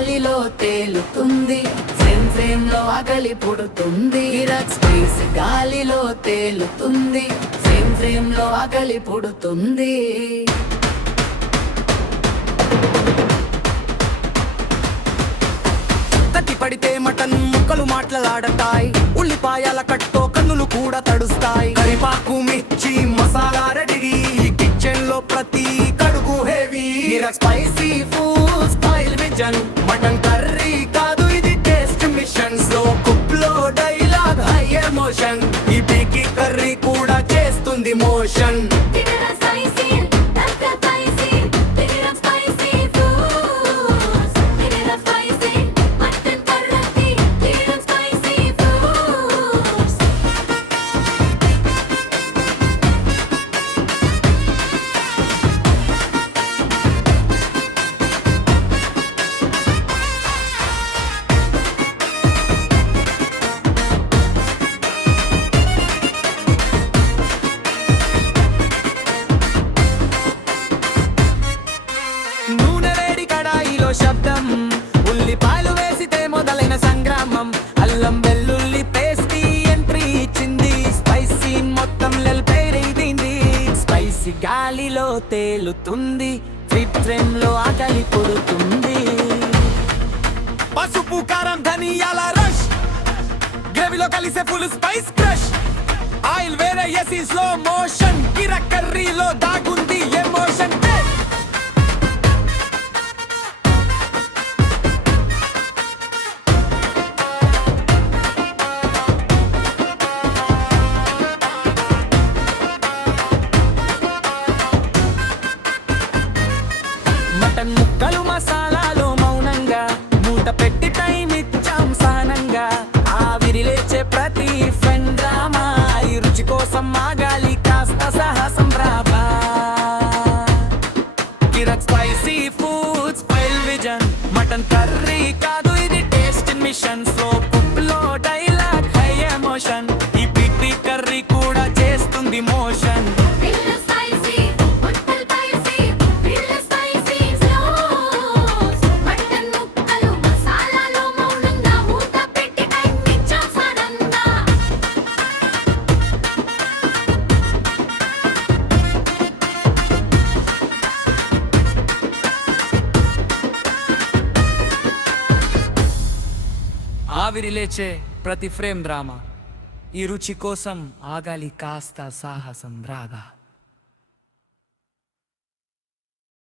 గాలిలో తేలుతుంది, frame frame లో ఆకలి పుడుతుంది. గిరాక్ స్పైసీ గాలిలో తేలుతుంది, ఫ్రేమ్ ఫ్రేమ్ లో ఆకలి పుడుతుంది. కత్తి పడితే మటన్ ముక్కలు మాటలాడతాయి, ఉల్లిపాయల కట్తో కన్నులు కూడా తడుస్తాయి. కరిపాకు మిర్చి మసాలా రెడీ, కిచెన్ లో ప్రతి కడుగు heavy. Spicy food style vision, mutton curry కాదు ఇది టేస్ట్ మిషన్. స్లో కుక్ లో డైలాగ్ హై ఎమోషన్, ఈ పీకి కర్రీ కూడా చేస్తుంది మోషన్. శబ్దం, ఉల్లిపాయలు వేసితే మొదలైన సంగ్రామం. అల్లం వెల్లుల్లి పేస్టీ ఎంట్రీ ఇచ్చింది, స్పైసీ మొత్తం లెల్పేరైంది. స్పైసీ గాలిలో తేలుతుంది, ఫ్రేమ్ లో ఆకలి పుడుతుంది. పసుపు కారం ధనియాల రష్, గ్రేవీలో కలిసే ఫుల్ స్పైస్ క్రష్. ఆయిల్ వేరే ఏసీ స్లో మోషన్, కిరా కర్రీలో దాగుంది ఎమోషన్. మటన్ ముక్కలు మసాలాలో మౌనంగా, మూత పెట్టి టైం ఇచ్చాం సహనంగా. ఆవిరి లేచే ప్రతి ఫ్రెండ్ డ్రామా, ఈ రుచి కోసం ఆగాలి కాస్త సాహసం రాబా. కిరాక్ spicy food style vision, mutton curry కాదు ఇది టేస్ట్ మిషన్. స్లో కుక్ లో డైలాగ్ హై ఎమోషన్, ఈ పిట్టి కర్రీ కూడా చేస్తుంది మోషన్. ఆవిరి లేచే ప్రతి ఫ్రేమ్ డ్రామా, ఈ రుచి కోసం ఆగాలి కాస్త సాహసం రాగా.